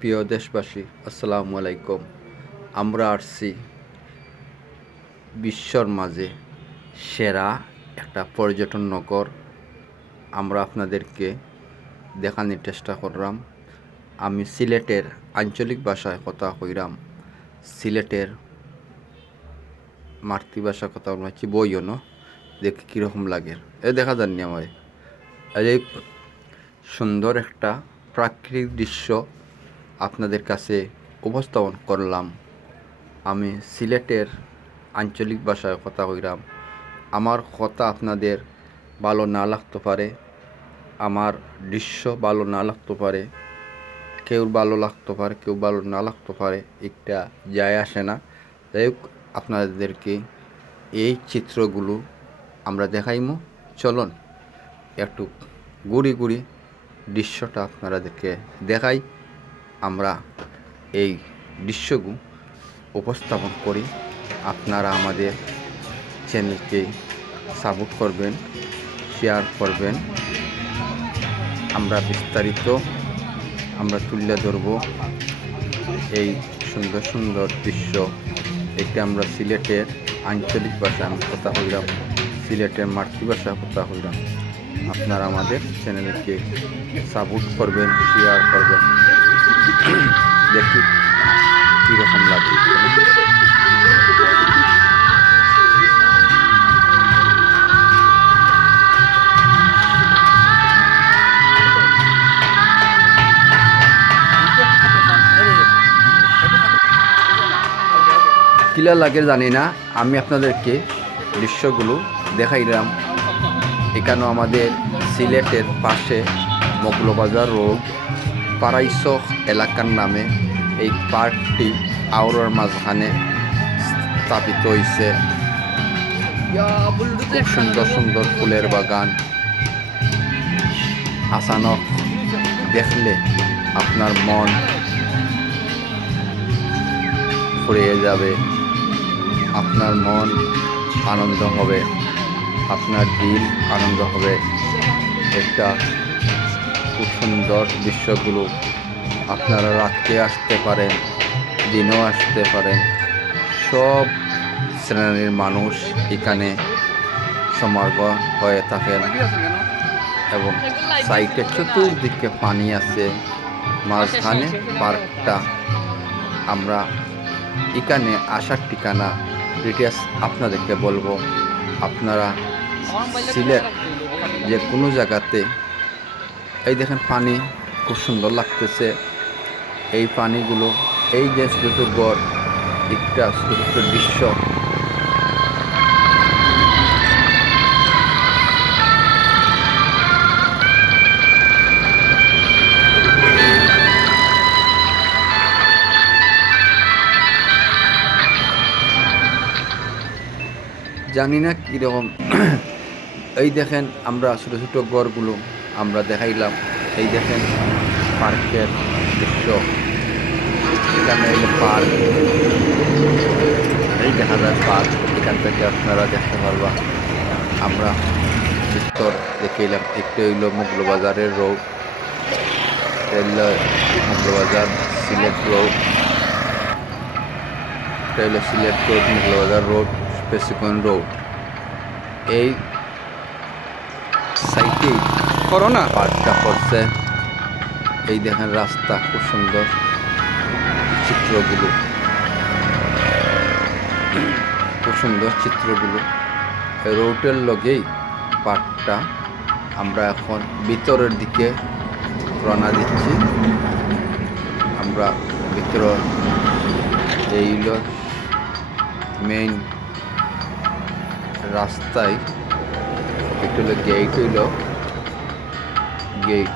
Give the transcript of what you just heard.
প্রিয় দেশবাসী, আসসালামু আলাইকুম। আমরা আসছি বিশ্বর মাঝে সেরা একটা পর্যটন নগর। আমরা আপনাদেরকে দেখানোর চেষ্টা করলাম। আমি সিলেটের আঞ্চলিক ভাষায় কথা কইরাম, সিলেটের মাতৃভাষা কথা বলছি বইও ন দেখি কীরকম লাগে। দেখা যাননি আমায় এই সুন্দর একটা প্রাকৃতিক দৃশ্য আপনাদের কাছে উপস্থাপন করলাম। আমি সিলেটের আঞ্চলিক ভাষায় কথা কইরাম। আমার কথা আপনাদের ভালো না লাগতে পারে, আমার দৃশ্য ভালো না লাগতে পারে, কেউ ভালো লাগতে পারে, কেউ ভালো না লাগতে পারে, এটা যায় আসে না। যাই হোক, আপনাদেরকে এই চিত্রগুলো আমরা দেখাইমু। চলুন একটু ঘুরি ঘুরি দৃশ্যটা আপনাদেরকে দেখাই। আমরা এই দৃশ্যগুলো উপস্থাপন করি। আপনারা আমাদের চ্যানেলকে সাপোর্ট করবেন, শেয়ার করবেন। আমরা বিস্তারিত তুলে ধরব এই সুন্দর সুন্দর দৃশ্য। এটা আমরা সিলেটের আঞ্চলিক ভাষায় আমি কথা হইলাম, সিলেটের মাতৃভাষায় কথা হইলাম। আপনারা আমাদের চ্যানেলকে সাপোর্ট করবেন, শেয়ার করবেন। দেখি কীরকম লাগে। কিলা লাগে জানি না, আমি আপনাদেরকে দৃশ্যগুলো দেখাইলাম। এখানেও আমাদের সিলেটের পাশে মৌলভীবাজার রোড পারাইসো এলাকার নামে এই পার্কটি আওড়ার মাঝখানে স্থাপিত হয়েছে। খুব সুন্দর সুন্দর ফুলের বাগান। আচানক দেখলে আপনার মন ফুরিয়ে যাবে, আপনার মন আনন্দ হবে, আপনার দিল আনন্দ হবে। একটা খুব সুন্দর দৃশ্যগুলো আপনারা রাত্রে আসতে পারেন, দিনও আসতে পারেন। সব শ্রেণীর মানুষ এখানে সমাগম হয়ে থাকেন এবং সাইটের চতুর্দিকে পানি আছে, মাঝখানে পার্কটা। আমরা এখানে আসার ঠিকানা ডিটেলস আপনাদেরকে বলবো। আপনারা সিলেট যে কোনো জায়গাতে এই দেখেন পানি খুব সুন্দর লাগতেছে। এই পানিগুলো, এই যে ছোটো ছোটো গড়, একটা ছোটো ছোটো দৃশ্য। জানি না কীরকম। এই দেখেন আমরা ছোটো ছোটো গড়গুলো আমরা দেখাইলাম। এই দেখেন পার্কের দৃশ্য। এখানে এলে পার্ক, এই দেখা যায় পার্ক। এখান থেকে আপনারা দেখতে পারবা। আমরা উত্তর দেখে এলাম। একটু হইল মৌলভীবাজারের রোড, মৌলভীবাজার সিলেট রোড। এটা হইল সিলেট রোড, মৌলভীবাজার রোড, স্পেসিকন রোড। এই সাইটে করোনা পার্কটা পড়ছে। এই দেখেন রাস্তা, খুব সুন্দর চিত্রগুলো, খুব সুন্দর চিত্রগুলো। রোডের লগেই পার্কটা। আমরা এখন ভিতরের দিকে রওনা দিচ্ছি। আমরা ভিতর, এই হইল মেইন রাস্তায়। এটা হলো গেট, হইল গেট।